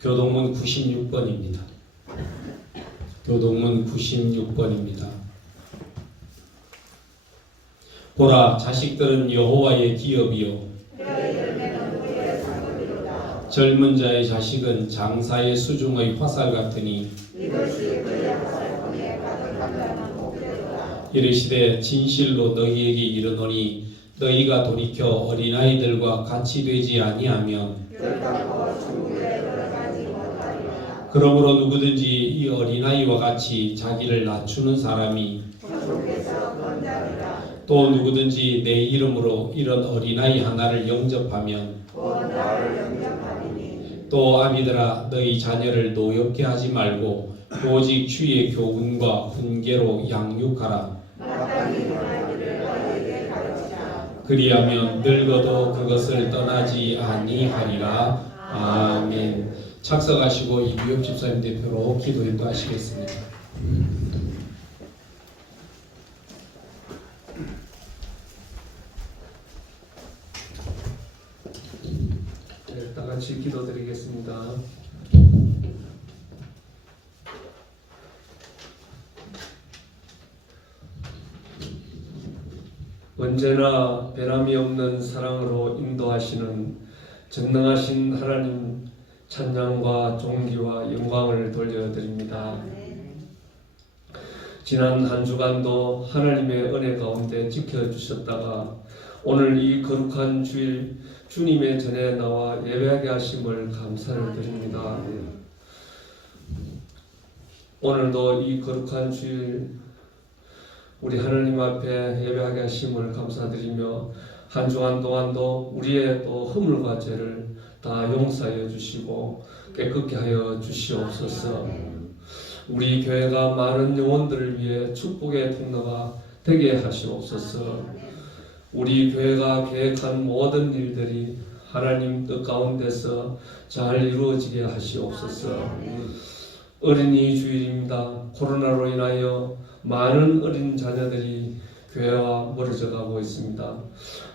교동문 96번입니다. 교동문 96번입니다. 보라, 자식들은 여호와의 기업이요 젊은 자의 자식은 장사의 수중의 화살 같으니 이르시되 진실로 너희에게 이르노니 너희가 돌이켜 어린아이들과 같이 되지 아니하면 그러므로 누구든지 이 어린아이와 같이 자기를 낮추는 사람이 또 누구든지 내 이름으로 이런 어린아이 하나를 영접하면 또 아비들아 너희 자녀를 노엽게 하지 말고 오직 주의 교훈과 훈계로 양육하라. 그리하면 늙어도 그것을 떠나지 아니하리라. 아멘. 착석하시고 이규엽 집사님 대표로 기도 인도하시겠습니다. 네, 다 같이 기도드리겠습니다. 언제나 변함이 없는 사랑으로 인도하시는 전능하신 하나님 찬양과 존귀와 영광을 돌려드립니다. 지난 한 주간도 하나님의 은혜 가운데 지켜주셨다가 오늘 이 거룩한 주일 주님의 전에 나와 예배하게 하심을 감사를 드립니다. 오늘도 이 거룩한 주일 우리 하나님 앞에 예배하게 하심을 감사드리며 한 주간 동안도 우리의 또 허물과 죄를 다 용서하여 주시고 깨끗게 하여 주시옵소서. 우리 교회가 많은 영혼들을 위해 축복의 통로가 되게 하시옵소서. 우리 교회가 계획한 모든 일들이 하나님 뜻 가운데서 잘 이루어지게 하시옵소서. 어린이 주일입니다. 코로나로 인하여 많은 어린 자녀들이 교회와 멀어져 가고 있습니다.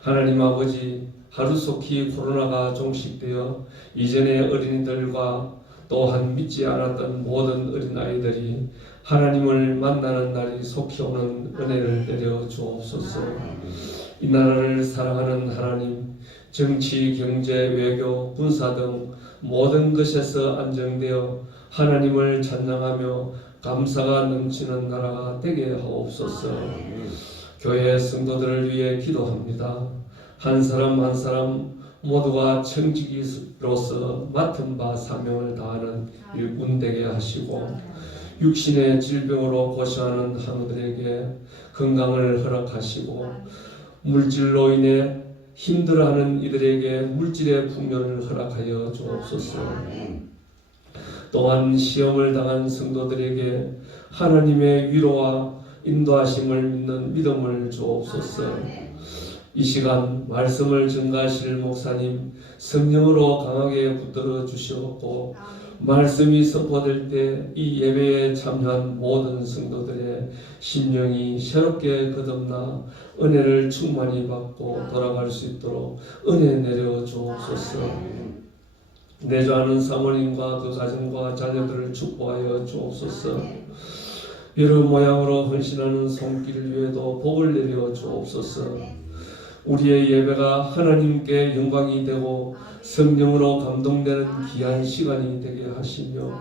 하나님 아버지, 하루속히 코로나가 종식되어 이전의 어린이들과 또한 믿지 않았던 모든 어린아이들이 하나님을 만나는 날이 속히 오는 은혜를 내려 주옵소서. 이 나라를 사랑하는 하나님, 정치, 경제, 외교, 군사 등 모든 것에서 안정되어 하나님을 찬양하며 감사가 넘치는 나라가 되게 하옵소서. 교회 성도들을 위해 기도합니다. 한 사람 한 사람 모두가 청지기로서 맡은 바 사명을 다하는 일꾼 되게 하시고 육신의 질병으로 고생하는 한우들에게 건강을 허락하시고 물질로 인해 힘들어하는 이들에게 물질의 풍요를 허락하여 주옵소서. 또한 시험을 당한 성도들에게 하나님의 위로와 인도하심을 믿는 믿음을 주옵소서. 이 시간 말씀을 전가하실 목사님 성령으로 강하게 붙들어 주시옵고 말씀이 선포될 때 이 예배에 참여한 모든 성도들의 심령이 새롭게 거듭나 은혜를 충만히 받고 돌아갈 수 있도록 은혜 내려 주옵소서. 내주하는 사모님과 그 가정과 자녀들을 축복하여 주옵소서. 여러 모양으로 헌신하는 손길 위에도 복을 내려 주옵소서. 우리의 예배가 하나님께 영광이 되고 성령으로 감동되는 귀한 시간이 되게 하시며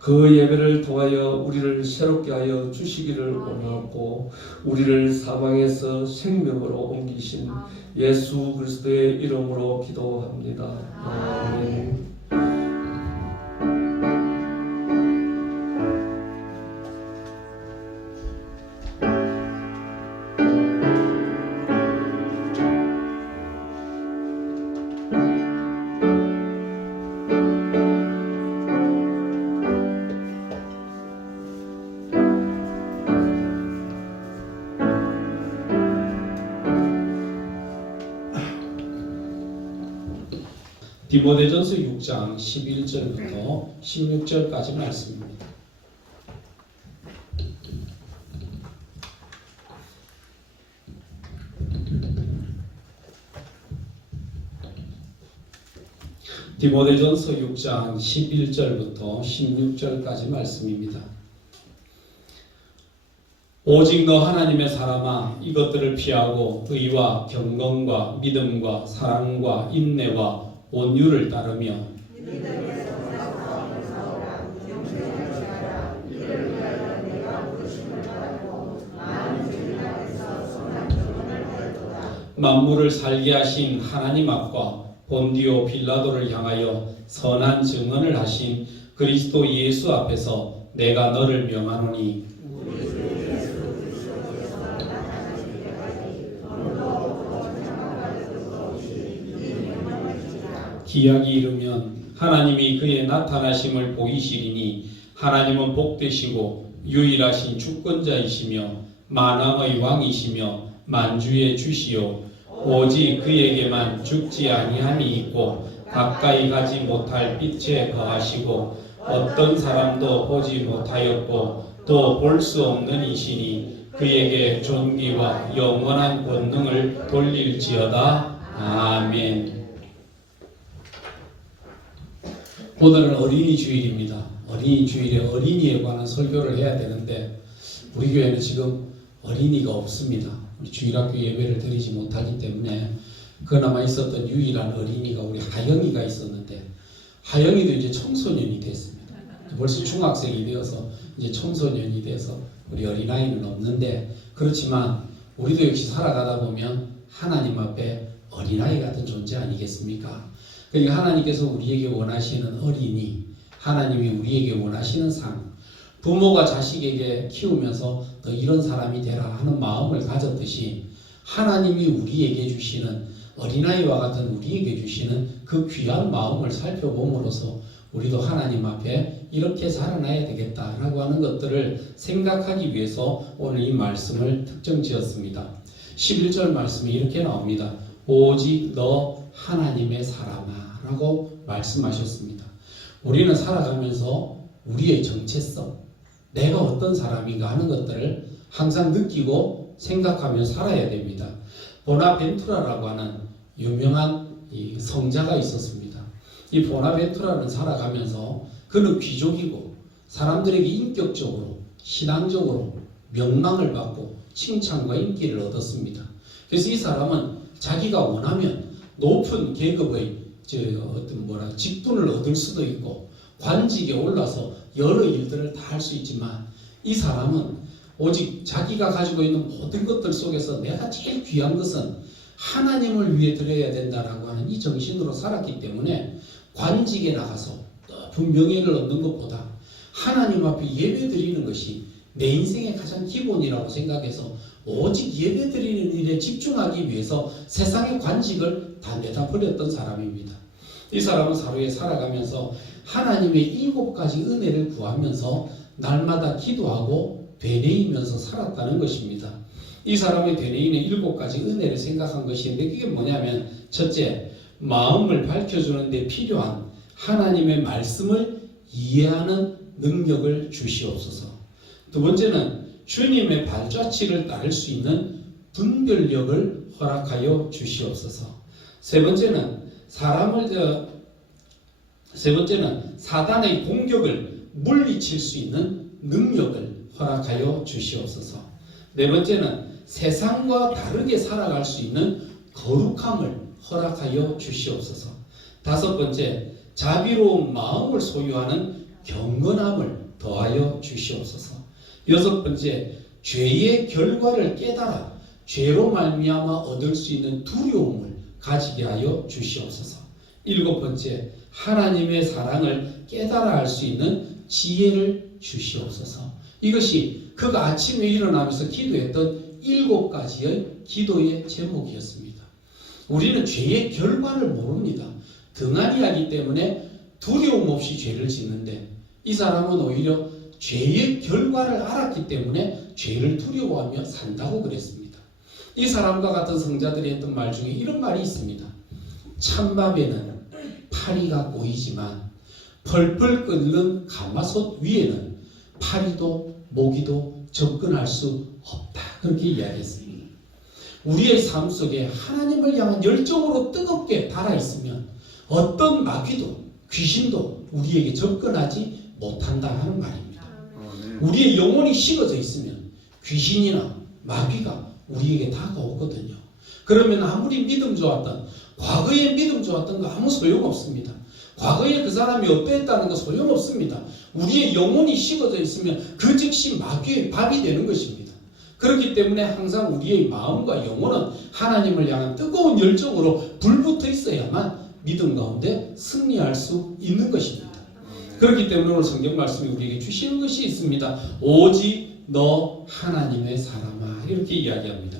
그 예배를 통하여 우리를 새롭게 하여 주시기를 원하고 우리를 사망에서 생명으로 옮기신 예수 그리스도의 이름으로 기도합니다. 아멘. 디모데전서 6장 11절부터 16절까지 말씀입니다. 디모데전서 6장 11절부터 16절까지 말씀입니다. 오직 너 하나님의 사람아 이것들을 피하고 의와 경건과 믿음과 사랑과 인내와 온유를 따르며 만물을 살게 하신 하나님 앞과 본디오 빌라도를 향하여 선한 증언을 하신 그리스도 예수 앞에서 내가 너를 명하노니 기약이 이르면 하나님이 그의 나타나심을 보이시리니 하나님은 복되시고 유일하신 주권자이시며 만왕의 왕이시며 만주의 주시요 오직 그에게만 죽지 아니함이 있고 가까이 가지 못할 빛에 거하시고 어떤 사람도 보지 못하였고 또 볼 수 없는 이시니 그에게 존귀와 영원한 권능을 돌릴지어다. 아멘. 오늘은 어린이 주일입니다. 어린이 주일에 어린이에 관한 설교를 해야 되는데 우리 교회는 지금 어린이가 없습니다. 우리 주일학교 예배를 드리지 못하기 때문에 그나마 있었던 유일한 어린이가 우리 하영이가 있었는데 하영이도 이제 청소년이 됐습니다. 벌써 중학생이 되어서 이제 청소년이 돼서 우리 어린아이는 없는데 그렇지만 우리도 역시 살아가다 보면 하나님 앞에 어린아이 같은 존재 아니겠습니까? 그러니까 하나님께서 우리에게 원하시는 어린이, 하나님이 우리에게 원하시는 상, 부모가 자식에게 키우면서 너 이런 사람이 되라 하는 마음을 가졌듯이 하나님이 우리에게 주시는 어린아이와 같은 우리에게 주시는 그 귀한 마음을 살펴봄으로써 우리도 하나님 앞에 이렇게 살아나야 되겠다라고 하는 것들을 생각하기 위해서 오늘 이 말씀을 특정 지었습니다. 11절 말씀이 이렇게 나옵니다. 오직 너 하나님의 사람아 라고 말씀하셨습니다. 우리는 살아가면서 우리의 정체성, 내가 어떤 사람인가 하는 것들을 항상 느끼고 생각하며 살아야 됩니다. 보나벤투라라고 하는 유명한 이 성자가 있었습니다. 이 보나벤투라는 살아가면서 그는 귀족이고 사람들에게 인격적으로 신앙적으로 명망을 받고 칭찬과 인기를 얻었습니다. 그래서 이 사람은 자기가 원하면 높은 계급의 직분을 얻을 수도 있고 관직에 올라서 여러 일들을 다 할 수 있지만 이 사람은 오직 자기가 가지고 있는 모든 것들 속에서 내가 제일 귀한 것은 하나님을 위해 드려야 된다라고 하는 이 정신으로 살았기 때문에 관직에 나가서 높은 명예를 얻는 것보다 하나님 앞에 예배 드리는 것이 내 인생의 가장 기본이라고 생각해서 오직 예배 드리는 일에 집중하기 위해서 세상의 관직을 다 내다버렸던 사람입니다. 이 사람은 하루에 살아가면서 하나님의 7가지 은혜를 구하면서 날마다 기도하고 되뇌이면서 살았다는 것입니다. 이 사람의 되뇌이는 7가지 은혜를 생각한 것인데 그게 뭐냐면 첫째, 마음을 밝혀주는 데 필요한 하나님의 말씀을 이해하는 능력을 주시옵소서. 두 번째는 주님의 발자취를 따를 수 있는 분별력을 허락하여 주시옵소서. 세 번째는 사단의 공격을 물리칠 수 있는 능력을 허락하여 주시옵소서. 네 번째는 세상과 다르게 살아갈 수 있는 거룩함을 허락하여 주시옵소서. 다섯 번째, 자비로운 마음을 소유하는 경건함을 더하여 주시옵소서. 여섯 번째, 죄의 결과를 깨달아 죄로 말미암아 얻을 수 있는 두려움을 가지게 하여 주시옵소서. 일곱 번째, 하나님의 사랑을 깨달아 알 수 있는 지혜를 주시옵소서. 이것이 그가 아침에 일어나면서 기도했던 7가지의 기도의 제목이었습니다. 우리는 죄의 결과를 모릅니다. 등한히 하기 때문에 두려움 없이 죄를 짓는데 이 사람은 오히려 죄의 결과를 알았기 때문에 죄를 두려워하며 산다고 그랬습니다. 이 사람과 같은 성자들이 했던 말 중에 이런 말이 있습니다. 찬밥에는 파리가 꼬이지만 펄펄 끓는 가마솥 위에는 파리도 모기도 접근할 수 없다. 그렇게 이야기했습니다. 우리의 삶 속에 하나님을 향한 열정으로 뜨겁게 달아있으면 어떤 마귀도 귀신도 우리에게 접근하지 못한다 하는 말입니다. 우리의 영혼이 식어져 있으면 귀신이나 마귀가 우리에게 다가오거든요. 그러면 아무리 믿음 좋았던 과거에 믿음 좋았던 거 아무 소용없습니다. 과거에 그 사람이 어떠했다는 거 소용없습니다. 우리의 영혼이 식어져 있으면 그 즉시 마귀의 밥이 되는 것입니다. 그렇기 때문에 항상 우리의 마음과 영혼은 하나님을 향한 뜨거운 열정으로 불붙어 있어야만 믿음 가운데 승리할 수 있는 것입니다. 그렇기 때문에 오늘 성경 말씀이 우리에게 주시는 것이 있습니다. 오직 너 하나님의 사람아, 이렇게 이야기합니다.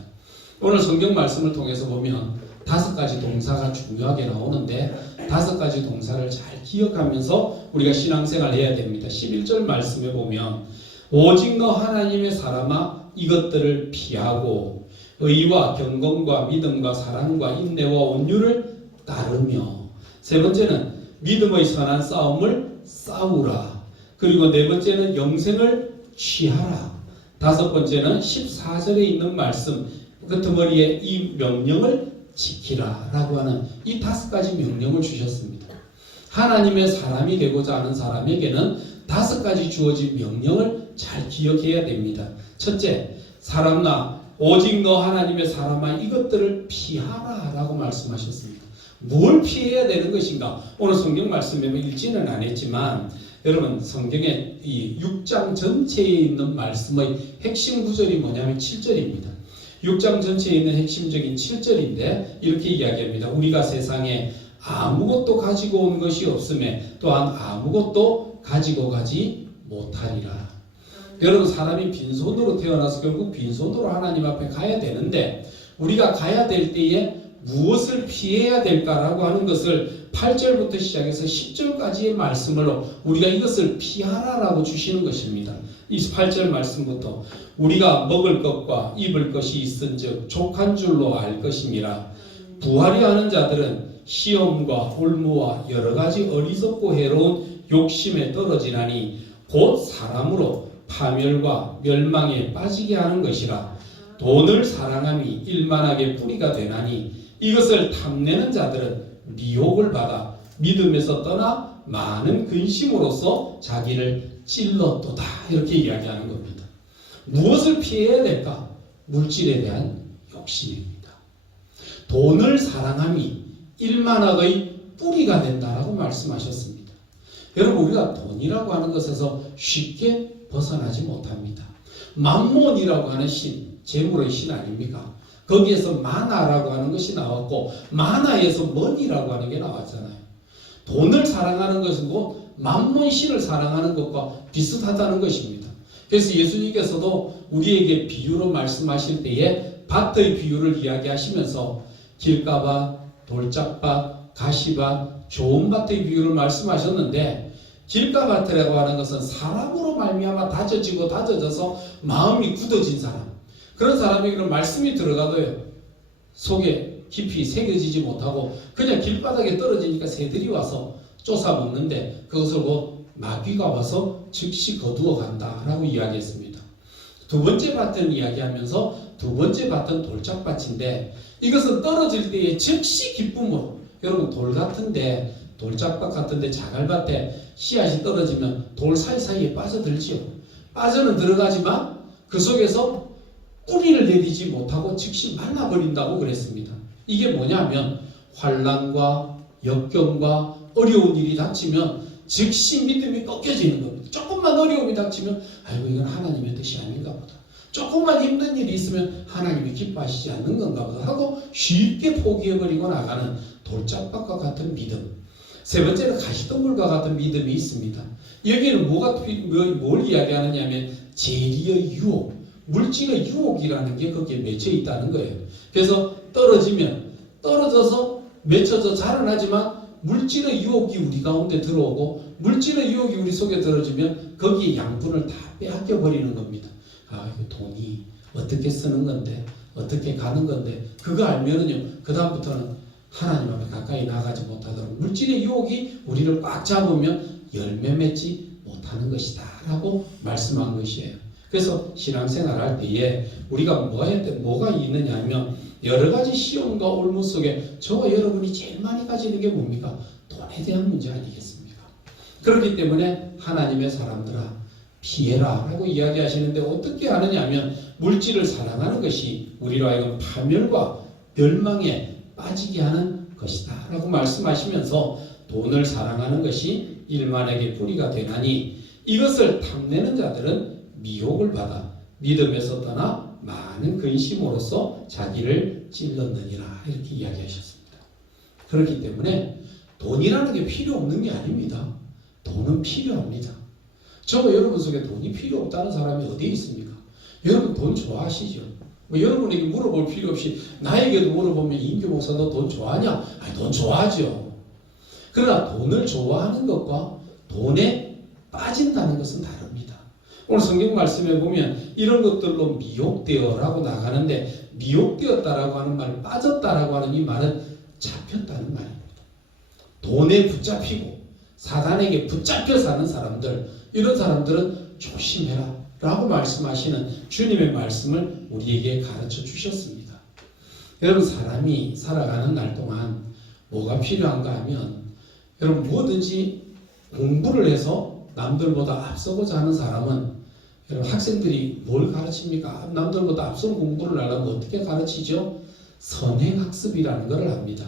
오늘 성경 말씀을 통해서 보면 5가지 동사가 중요하게 나오는데 5가지 동사를 잘 기억하면서 우리가 신앙생활을 해야 됩니다. 11절 말씀에 보면 오직 너 하나님의 사람아 이것들을 피하고 의와 경건과 믿음과 사랑과 인내와 온유를 따르며, 세 번째는 믿음의 선한 싸움을 싸우라. 그리고 네 번째는 영생을 취하라. 5번째는 14절에 있는 말씀 끄트머리에 이 명령을 지키라 라고 하는 이 5가지 명령을 주셨습니다. 하나님의 사람이 되고자 하는 사람에게는 5가지 주어진 명령을 잘 기억해야 됩니다. 첫째, 사람아 오직 너 하나님의 사람아 이것들을 피하라 라고 말씀하셨습니다. 뭘 피해야 되는 것인가? 오늘 성경 말씀에 읽지는 않았지만 여러분 성경의 이 6장 전체에 있는 말씀의 핵심 구절이 뭐냐면 7절입니다. 6장 전체에 있는 핵심적인 7절인데 이렇게 이야기합니다. 우리가 세상에 아무것도 가지고 온 것이 없음에 또한 아무것도 가지고 가지 못하리라. 여러분 사람이 빈손으로 태어나서 결국 빈손으로 하나님 앞에 가야 되는데 우리가 가야 될 때에 무엇을 피해야 될까라고 하는 것을 8절부터 시작해서 10절까지의 말씀으로 우리가 이것을 피하라라고 주시는 것입니다. 이 8절 말씀부터 우리가 먹을 것과 입을 것이 있은즉 족한 줄로 알 것임이라. 부하려 하는 자들은 시험과 올무와 여러 가지 어리석고 해로운 욕심에 떨어지나니 곧 사람으로 파멸과 멸망에 빠지게 하는 것이라. 돈을 사랑함이 일만하게 뿌리가 되나니 이것을 탐내는 자들은 미혹을 받아 믿음에서 떠나 많은 근심으로써 자기를 찔렀도다. 이렇게 이야기하는 겁니다. 무엇을 피해야 될까? 물질에 대한 욕심입니다. 돈을 사랑함이 일만학의 뿌리가 된다라고 말씀하셨습니다. 여러분 우리가 돈이라고 하는 것에서 쉽게 벗어나지 못합니다. 만몬이라고 하는 신, 재물의 신 아닙니까? 거기에서 마나라고 하는 것이 나왔고 마나에서 머니라고 하는 게 나왔잖아요. 돈을 사랑하는 것은 곧 만몬 신을 사랑하는 것과 비슷하다는 것입니다. 그래서 예수님께서도 우리에게 비유로 말씀하실 때에 밭의 비유를 이야기하시면서 길가밭, 돌짝밭, 가시밭, 좋은 밭의 비유를 말씀하셨는데 길가밭이라고 하는 것은 사람으로 말미암아 다져져서 마음이 굳어진 사람, 그런 사람에게는 말씀이 들어가도요 속에 깊이 새겨지지 못하고 그냥 길바닥에 떨어지니까 새들이 와서 쫓아 먹는데 그것을 곧 마귀가 와서 즉시 거두어 간다라고 이야기했습니다. 두 번째 밭은 이야기하면서 두 번째 밭은 돌짝밭인데 이것은 떨어질 때에 즉시 기쁨으로, 여러분 돌 같은데 돌짝밭 같은데 자갈밭에 씨앗이 떨어지면 돌 사이사이에 빠져들지요. 빠져는 들어가지만 그 속에서 뿌리를 내리지 못하고 즉시 말라버린다고 그랬습니다. 이게 뭐냐면 환난과 역경과 어려운 일이 닥치면 즉시 믿음이 꺾여지는 겁니다. 조금만 어려움이 닥치면 아이고 이건 하나님의 뜻이 아닌가 보다. 조금만 힘든 일이 있으면 하나님이 기뻐하시지 않는 건가 보다 하고 쉽게 포기해버리고 나가는 돌짝밭과 같은 믿음. 세 번째는 가시덤불과 같은 믿음이 있습니다. 여기는 뭘 이야기하느냐 하면 재리의 유혹, 물질의 유혹이라는 게 거기에 맺혀 있다는 거예요. 그래서 떨어져서 맺혀져 자라나지만 물질의 유혹이 우리 가운데 들어오고 물질의 유혹이 우리 속에 들어지면 거기에 양분을 다 빼앗겨 버리는 겁니다. 아, 이거 돈이 어떻게 쓰는 건데 어떻게 가는 건데 그거 알면은요 그 다음부터는 하나님 앞에 가까이 나가지 못하도록 물질의 유혹이 우리를 꽉 잡으면 열매 맺지 못하는 것이다 라고 말씀한 것이에요. 그래서 신앙생활 할 때에 우리가 뭐가 있느냐 하면 여러 가지 시험과 올무 속에 저와 여러분이 제일 많이 가지는 게 뭡니까? 돈에 대한 문제 아니겠습니까? 그렇기 때문에 하나님의 사람들아 피해라 라고 이야기하시는데 어떻게 하느냐 하면 물질을 사랑하는 것이 우리로 하여금 파멸과 멸망에 빠지게 하는 것이다 라고 말씀하시면서 돈을 사랑하는 것이 일만에게 뿌리가 되나니 이것을 탐내는 자들은 미혹을 받아 믿음에서 떠나 많은 근심으로써 자기를 찔렀느니라 이렇게 이야기하셨습니다. 그렇기 때문에 돈이라는 게 필요 없는 게 아닙니다. 돈은 필요합니다. 저와 여러분 속에 돈이 필요 없다는 사람이 어디에 있습니까? 여러분 돈 좋아하시죠? 뭐 여러분에게 물어볼 필요 없이 나에게도 물어보면 인규 목사 너 돈 좋아하냐? 아니 돈 좋아하죠. 그러나 돈을 좋아하는 것과 돈에 빠진다는 것은 다릅니다. 오늘 성경 말씀에 보면 이런 것들로 미혹되어라고 나가는데 미혹되었다라고 하는 말, 빠졌다라고 하는 이 말은 잡혔다는 말입니다. 돈에 붙잡히고 사단에게 붙잡혀 사는 사람들, 이런 사람들은 조심해라 라고 말씀하시는 주님의 말씀을 우리에게 가르쳐 주셨습니다. 여러분 사람이 살아가는 날 동안 뭐가 필요한가 하면 여러분 무엇든지 공부를 해서 남들보다 앞서고자 하는 사람은 여러분 학생들이 뭘 가르칩니까? 남들보다 앞선 공부를 하려면 어떻게 가르치죠? 선행학습이라는 것을 합니다.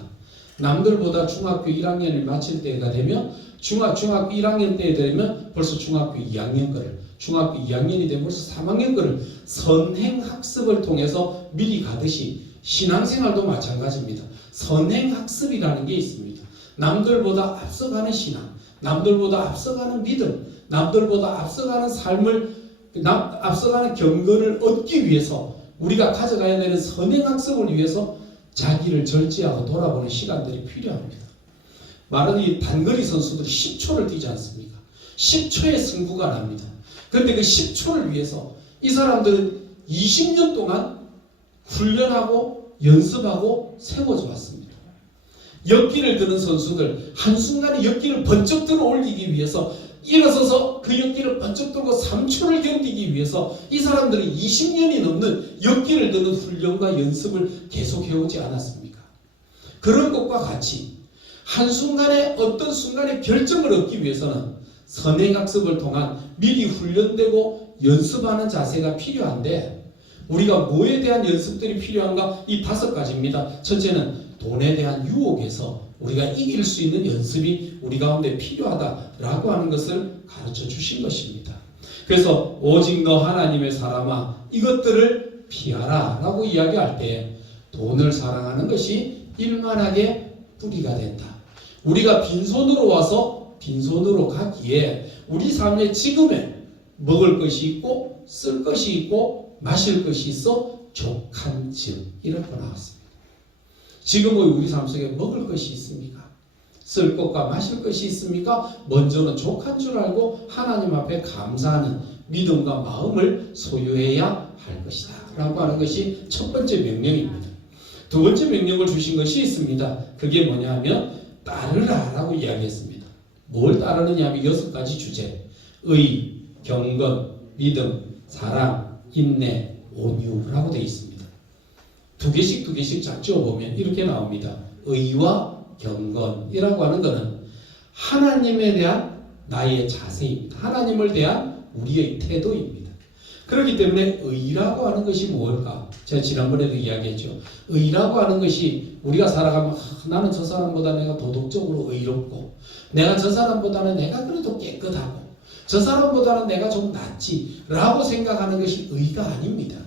남들보다 중학교 1학년을 마칠 때가 되면 중학교 1학년 때 되면 벌써 중학교 2학년 거를 중학교 2학년이 되면 벌써 3학년 거를 선행학습을 통해서 미리 가듯이 신앙생활도 마찬가지입니다. 선행학습이라는 게 있습니다. 남들보다 앞서가는 신앙, 남들보다 앞서가는 믿음, 남들보다 앞서가는 삶을 앞서가는 경건을 얻기 위해서 우리가 가져가야 되는 선행학습을 위해서 자기를 절제하고 돌아보는 시간들이 필요합니다. 말은 이 단거리 선수들이 10초를 뛰지 않습니까? 10초의 승부가 납니다. 그런데 그 10초를 위해서 이 사람들은 20년 동안 훈련하고 연습하고 세워져 왔습니다. 역기를 드는 선수들 한순간에 역기를 번쩍 들어 올리기 위해서 일어서서 그 역기를 번쩍 들고 3초를 견디기 위해서 이 사람들이 20년이 넘는 역기를 드는 훈련과 연습을 계속 해오지 않았습니까? 그런 것과 같이 한순간에 어떤 순간에 결정을 얻기 위해서는 선행학습을 통한 미리 훈련되고 연습하는 자세가 필요한데 우리가 뭐에 대한 연습들이 필요한가? 이 5가지입니다. 첫째는 돈에 대한 유혹에서 우리가 이길 수 있는 연습이 우리 가운데 필요하다라고 하는 것을 가르쳐 주신 것입니다. 그래서 오직 너 하나님의 사람아 이것들을 피하라 라고 이야기할 때 돈을 사랑하는 것이 일만하게 뿌리가 된다. 우리가 빈손으로 와서 빈손으로 가기에 우리 삶의 지금에 먹을 것이 있고 쓸 것이 있고 마실 것이 있어 족한즉 이렇게 나왔습니다. 지금의 우리 삶 속에 먹을 것이 있습니까? 쓸 것과 마실 것이 있습니까? 먼저는 족한 줄 알고 하나님 앞에 감사하는 믿음과 마음을 소유해야 할 것이다 라고 하는 것이 첫 번째 명령입니다. 두 번째 명령을 주신 것이 있습니다. 그게 뭐냐 하면 따르라 라고 이야기했습니다. 뭘 따르느냐 하면 6가지 주제 의, 경건, 믿음, 사랑, 인내, 온유라고 되어 있습니다. 두 개씩 쫙지어보면 이렇게 나옵니다. 의와 경건이라고 하는 것은 하나님에 대한 나의 자세입니다. 하나님을 대한 우리의 태도입니다. 그렇기 때문에 의라고 하는 것이 무엇일까? 제가 지난번에도 이야기했죠. 의라고 하는 것이 우리가 살아가면 나는 저 사람보다 내가 도덕적으로 의롭고 내가 저 사람보다는 내가 그래도 깨끗하고 저 사람보다는 내가 좀 낫지 라고 생각하는 것이 의가 아닙니다.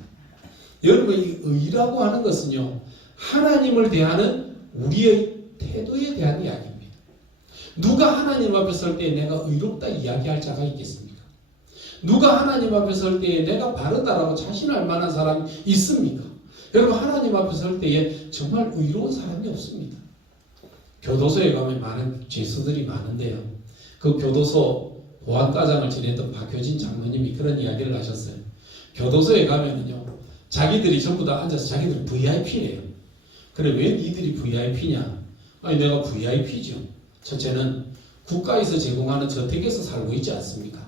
여러분 이 의라고 하는 것은요 하나님을 대하는 우리의 태도에 대한 이야기입니다. 누가 하나님 앞에 설 때 내가 의롭다 이야기할 자가 있겠습니까? 누가 하나님 앞에 설 때에 내가 바르다라고 자신할 만한 사람이 있습니까? 여러분 하나님 앞에 설 때에 정말 의로운 사람이 없습니다. 교도소에 가면 많은 죄수들이 많은데요. 그 교도소 보안과장을 지냈던 박효진 장로님이 그런 이야기를 하셨어요. 교도소에 가면은요 자기들이 전부 다 앉아서 자기들이 VIP래요. 그래 왜 니들이 VIP냐? 아니 내가 VIP죠. 첫째는 국가에서 제공하는 저택에서 살고 있지 않습니까?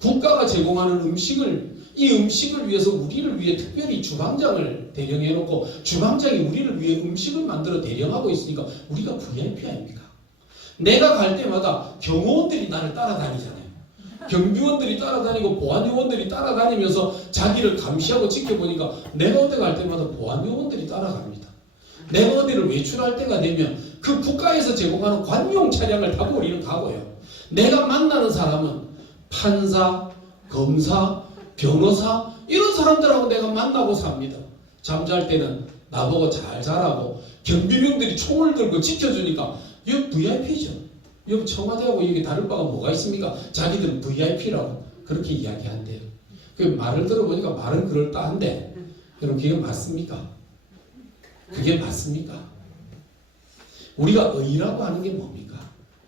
국가가 제공하는 음식을 이 음식을 위해서 우리를 위해 특별히 주방장을 대령해 놓고 주방장이 우리를 위해 음식을 만들어 대령하고 있으니까 우리가 VIP 아닙니까? 내가 갈 때마다 경호원들이 나를 따라다니잖아요. 경비원들이 따라다니고 보안요원들이 따라다니면서 자기를 감시하고 지켜보니까 내가 어디 갈 때마다 보안요원들이 따라갑니다. 내가 어디를 외출할 때가 되면 그 국가에서 제공하는 관용 차량을 타고 우리는 가고요. 내가 만나는 사람은 판사, 검사, 변호사 이런 사람들하고 내가 만나고 삽니다. 잠잘 때는 나보고 잘 자라고 경비병들이 총을 들고 지켜주니까 이거 VIP죠. 이거 청와대하고 이게 다를 바가 뭐가 있습니까? 자기들은 VIP라고 그렇게 이야기한대요. 그 말을 들어보니까 말은 그럴듯한데 여러분 그게 맞습니까? 그게 맞습니까? 우리가 의라고 하는 게 뭡니까?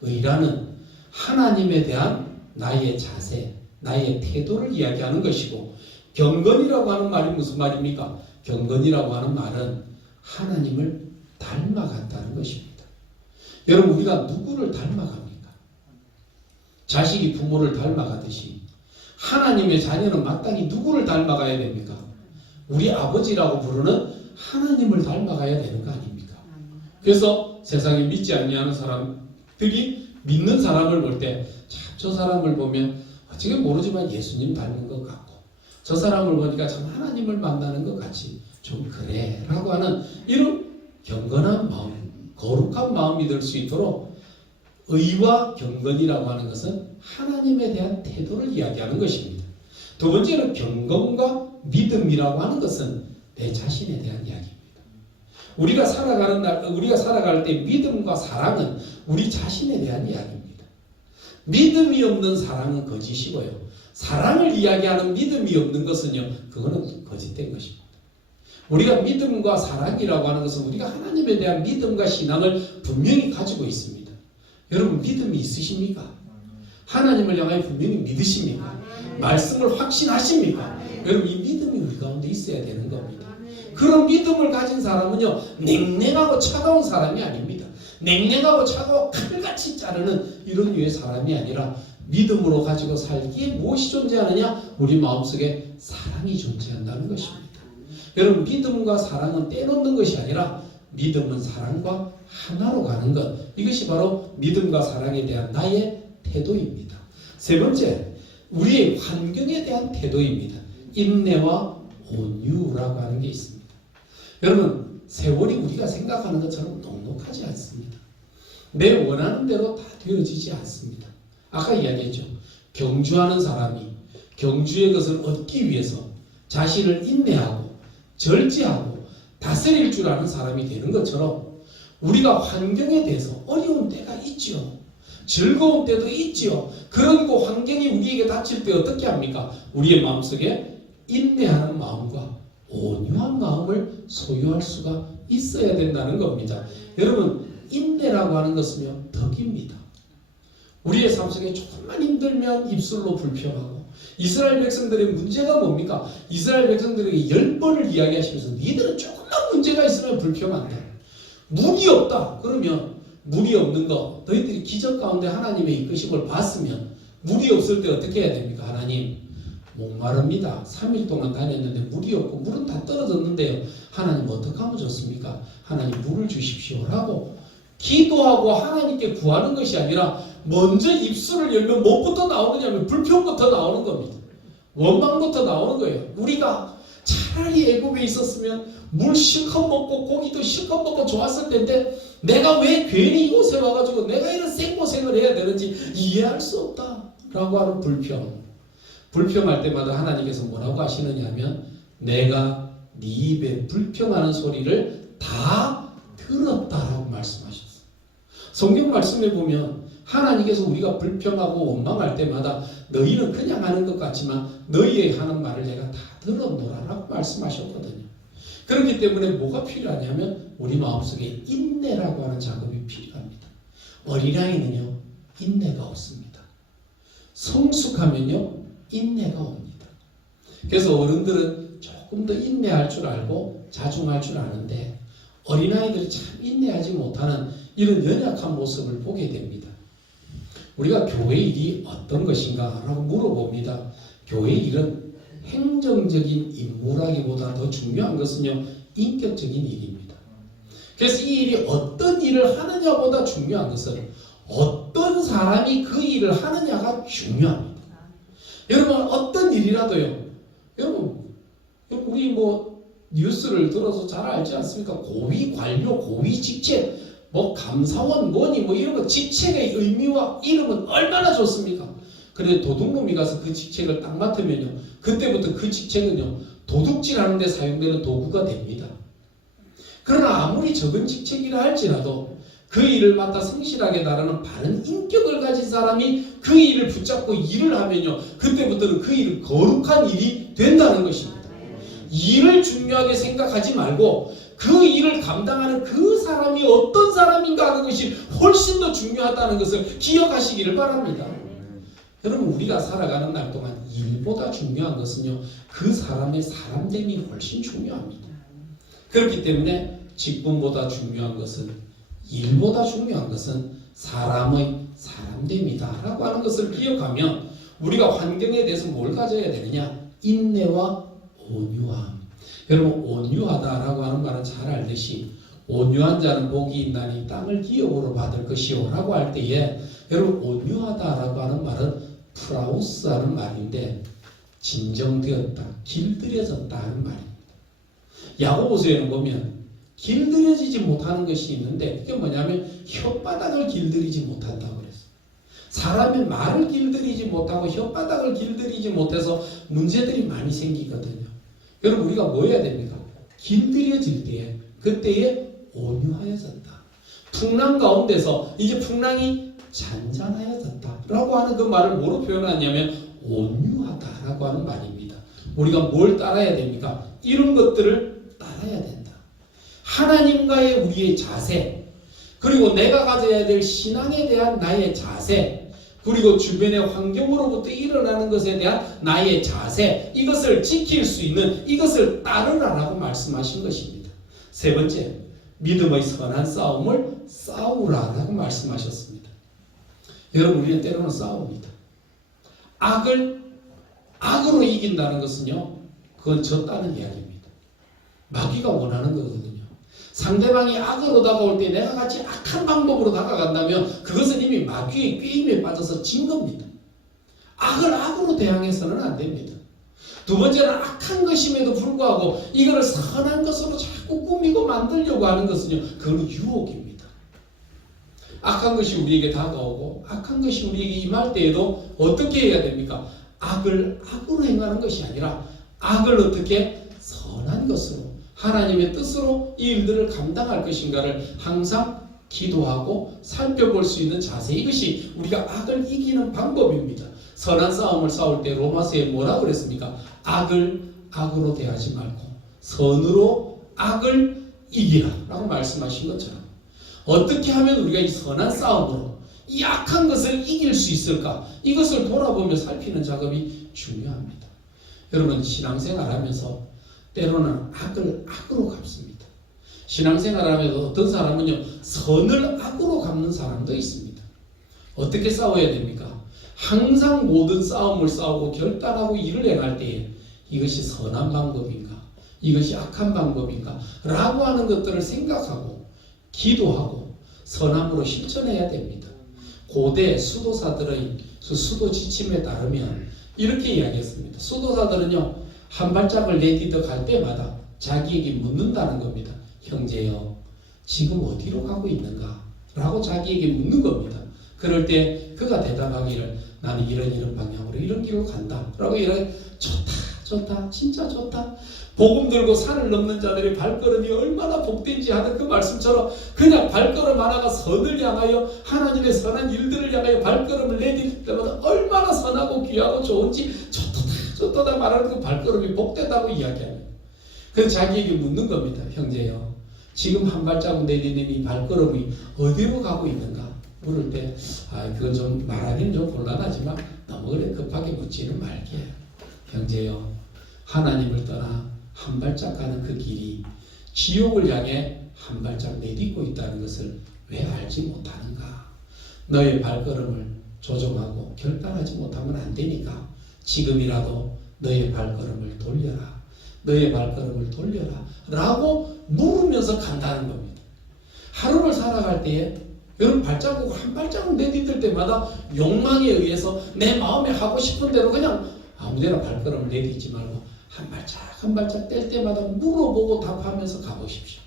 의라는 하나님에 대한 나의 자세, 나의 태도를 이야기하는 것이고 경건이라고 하는 말이 무슨 말입니까? 경건이라고 하는 말은 하나님을 닮아간다는 것입니다. 여러분 우리가 누구를 닮아갑니까? 자식이 부모를 닮아가듯이 하나님의 자녀는 마땅히 누구를 닮아가야 됩니까? 우리 아버지라고 부르는 하나님을 닮아가야 되는 거 아닙니까? 그래서 세상에 믿지 않는 사람들이 믿는 사람을 볼 때 저 사람을 보면 지금 모르지만 예수님 닮은 것 같고 저 사람을 보니까 참 하나님을 만나는 것 같이 좀 그래 라고 하는 이런 경건한 마음, 거룩한 마음이 될 수 있도록 의와 경건이라고 하는 것은 하나님에 대한 태도를 이야기하는 것입니다. 두 번째는 경건과 믿음이라고 하는 것은 내 자신에 대한 이야기입니다. 우리가 살아갈 때 믿음과 사랑은 우리 자신에 대한 이야기입니다. 믿음이 없는 사랑은 거짓이고요. 사랑을 이야기하는 믿음이 없는 것은요, 그거는 거짓된 것입니다. 우리가 믿음과 사랑이라고 하는 것은 우리가 하나님에 대한 믿음과 신앙을 분명히 가지고 있습니다. 여러분 믿음이 있으십니까? 하나님을 향하여 분명히 믿으십니까? 말씀을 확신하십니까? 여러분 이 믿음이 우리 가운데 있어야 되는 겁니다. 그런 믿음을 가진 사람은요 냉랭하고 차가운 사람이 아닙니다. 냉랭하고 차가워 칼같이 자르는 이런 류의 사람이 아니라 믿음으로 가지고 살기에 무엇이 존재하느냐? 우리 마음속에 사랑이 존재한다는 것입니다. 여러분 믿음과 사랑은 떼놓는 것이 아니라 믿음은 사랑과 하나로 가는 것, 이것이 바로 믿음과 사랑에 대한 나의 태도입니다. 세 번째, 우리의 환경에 대한 태도입니다. 인내와 온유라고 하는 게 있습니다. 여러분 세월이 우리가 생각하는 것처럼 넉넉하지 않습니다. 내 원하는 대로 다 되어지지 않습니다. 아까 이야기했죠. 경주하는 사람이 경주의 것을 얻기 위해서 자신을 인내하고 절제하고 다스릴 줄 아는 사람이 되는 것처럼 우리가 환경에 대해서 어려운 때가 있죠. 즐거운 때도 있죠. 그런 그 환경이 우리에게 닥칠 때 어떻게 합니까? 우리의 마음속에 인내하는 마음과 온유한 마음을 소유할 수가 있어야 된다는 겁니다. 여러분 인내라고 하는 것은요 덕입니다. 우리의 삶 속에 조금만 힘들면 입술로 불평하고 이스라엘 백성들의 문제가 뭡니까? 이스라엘 백성들에게 10번을 이야기하시면서 니들은 조금만 문제가 있으면 불평한다. 물이 없다. 그러면 물이 없는 거 너희들이 기적 가운데 하나님의 이끄심을 봤으면 물이 없을 때 어떻게 해야 됩니까? 하나님 목마릅니다. 3일 동안 다녔는데 물이 없고 물은 다 떨어졌는데요. 하나님 어떻게 하면 좋습니까? 하나님 물을 주십시오 라고 기도하고 하나님께 구하는 것이 아니라 먼저 입술을 열면 뭐부터 나오느냐면 불평부터 나오는 겁니다. 원망부터 나오는 거예요. 우리가 차라리 애굽에 있었으면 물 실컷 먹고 고기도 실컷 먹고 좋았을 텐데 내가 왜 괜히 이곳에 와가지고 내가 이런 생고생을 해야 되는지 이해할 수 없다 라고 하는 불평. 불평할 때마다 하나님께서 뭐라고 하시느냐 하면 내가 네 입에 불평하는 소리를 다 들었다라고 말씀하셨어요. 성경 말씀에 보면 하나님께서 우리가 불평하고 원망할 때마다 너희는 그냥 하는 것 같지만 너희의 하는 말을 내가 다 들었노라라고 말씀하셨거든요. 그렇기 때문에 뭐가 필요하냐면 우리 마음속에 인내라고 하는 작업이 필요합니다. 어린아이는요 인내가 없습니다. 성숙하면요 인내가 옵니다. 그래서 어른들은 조금 더 인내할 줄 알고 자중할 줄 아는데 어린아이들이 참 인내하지 못하는 이런 연약한 모습을 보게 됩니다. 우리가 교회 일이 어떤 것인가 라고 물어봅니다. 교회 일은 행정적인 임무라기보다 더 중요한 것은요, 인격적인 일입니다. 그래서 이 일이 어떤 일을 하느냐보다 중요한 것은 어떤 사람이 그 일을 하느냐가 중요합니다. 여러분, 어떤 일이라도요, 여러분 우리 뉴스를 들어서 잘 알지 않습니까? 고위 관료, 고위 직책, 감사원, 뭐니 이런 거 직책의 의미와 이름은 얼마나 좋습니까? 그런데 도둑놈이 가서 그 직책을 딱 맡으면요, 그때부터 그 직책은요, 도둑질하는 데 사용되는 도구가 됩니다. 그러나 아무리 적은 직책이라 할지라도 그 일을 맡아 성실하게 나가는 바른 인격을 가진 사람이 그 일을 붙잡고 일을 하면요, 그때부터는 그 일은 거룩한 일이 된다는 것입니다. 일을 중요하게 생각하지 말고 그 일을 감당하는 그 사람이 어떤 사람인가 하는 것이 훨씬 더 중요하다는 것을 기억하시기를 바랍니다. 여러분, 우리가 살아가는 날 동안 일보다 중요한 것은요, 그 사람의 사람됨이 훨씬 중요합니다. 그렇기 때문에 직분보다 중요한 것은, 일보다 중요한 것은 사람의 사람됨이다 라고 하는 것을 기억하면 우리가 환경에 대해서 뭘 가져야 되느냐? 인내와 온유함. 여러분, 온유하다라고 하는 말은 잘 알듯이 온유한 자는 복이 있나니 땅을 기업으로 받을 것이요 라고 할 때에, 여러분, 온유하다라고 하는 말은 프라우스 하는 말인데 진정되었다, 길들여졌다 하는 말입니다. 야고보서에는 보면 길들여지지 못하는 것이 있는데 그게 뭐냐면 혓바닥을 길들이지 못한다고 그랬어요. 사람의 말을 길들이지 못하고 혓바닥을 길들이지 못해서 문제들이 많이 생기거든요. 여러분, 우리가 뭐 해야 됩니까? 길들여질 때에, 그때에 온유하여졌다. 풍랑 가운데서 이제 풍랑이 잔잔하여졌다 라고 하는 그 말을 뭐로 표현하냐면 온유하다라고 하는 말입니다. 우리가 뭘 따라야 됩니까? 이런 것들을 따라야 된다. 하나님과의 우리의 자세, 그리고 내가 가져야 될 신앙에 대한 나의 자세, 그리고 주변의 환경으로부터 일어나는 것에 대한 나의 자세, 이것을 지킬 수 있는, 이것을 따르라라고 말씀하신 것입니다. 세 번째, 믿음의 선한 싸움을 싸우라라고 말씀하셨습니다. 여러분, 우리는 때로는 싸웁니다. 악으로 이긴다는 것은요, 그건 졌다는 이야기입니다. 마귀가 원하는 거거든요. 상대방이 악으로 다가올 때 내가 같이 악한 방법으로 다가간다면 그것은 이미 마귀의 꾀임에 빠져서 진 겁니다. 악을 악으로 대항해서는 안 됩니다. 두 번째는 악한 것임에도 불구하고 이거를 선한 것으로 자꾸 꾸미고 만들려고 하는 것은요, 그건 유혹입니다. 악한 것이 우리에게 다가오고 악한 것이 우리에게 임할 때에도 어떻게 해야 됩니까? 악을 악으로 행하는 것이 아니라 악을 어떻게 선한 것으로, 하나님의 뜻으로 이 일들을 감당할 것인가를 항상 기도하고 살펴볼 수 있는 자세, 이것이 우리가 악을 이기는 방법입니다. 선한 싸움을 싸울 때 로마서에 뭐라고 그랬습니까? 악을 악으로 대하지 말고 선으로 악을 이기라 라고 말씀하신 것처럼, 어떻게 하면 우리가 이 선한 싸움으로 이 악한 것을 이길 수 있을까? 이것을 돌아보며 살피는 작업이 중요합니다. 여러분, 신앙생활하면서 때로는 악을 악으로 갚습니다. 신앙생활하면서 어떤 사람은요, 선을 악으로 갚는 사람도 있습니다. 어떻게 싸워야 됩니까? 항상 모든 싸움을 싸우고 결단하고 일을 행할 때에 이것이 선한 방법인가? 이것이 악한 방법인가? 라고 하는 것들을 생각하고 기도하고 선함으로 실천해야 됩니다. 고대 수도사들의 수도 지침에 따르면 이렇게 이야기했습니다. 수도사들은요, 한 발짝을 내딛어 갈 때마다 자기에게 묻는다는 겁니다. 형제여, 지금 어디로 가고 있는가? 라고 자기에게 묻는 겁니다. 그럴 때 그가 대답하기를 나는 이런 방향으로 이런 길로 간다 라고 이래, 좋다 진짜 좋다. 복음 들고 산을 넘는 자들의 발걸음이 얼마나 복된지 하는 그 말씀처럼 그냥 발걸음 하나가 선을 향하여 하나님의 선한 일들을 향하여 발걸음을 내딛을 때마다 얼마나 선하고 귀하고 좋은지 좋다 말하는 그 발걸음이 복되다고 이야기합니다. 그래서 자기에게 묻는 겁니다. 형제여, 지금 한 발자국 내딛는 이 발걸음이 어디로 가고 있는가? 물을 때 그건 좀 말하기는 좀 곤란하지만 너무 그래 급하게 묻지는 말게. 형제여, 하나님을 떠나 한 발짝 가는 그 길이 지옥을 향해 한 발짝 내딛고 있다는 것을 왜 알지 못하는가? 너의 발걸음을 조정하고 결단하지 못하면 안 되니까 지금이라도 너의 발걸음을 돌려라. 너의 발걸음을 돌려라. 라고 물으면서 간다는 겁니다. 하루를 살아갈 때에 여러분 발자국 한 발자국 내디딜 때마다 욕망에 의해서 내 마음에 하고 싶은 대로 그냥 아무데나 발걸음을 내딛지 말고 한 발짝 한 발짝 뗄 때마다 물어보고 답하면서 가보십시오.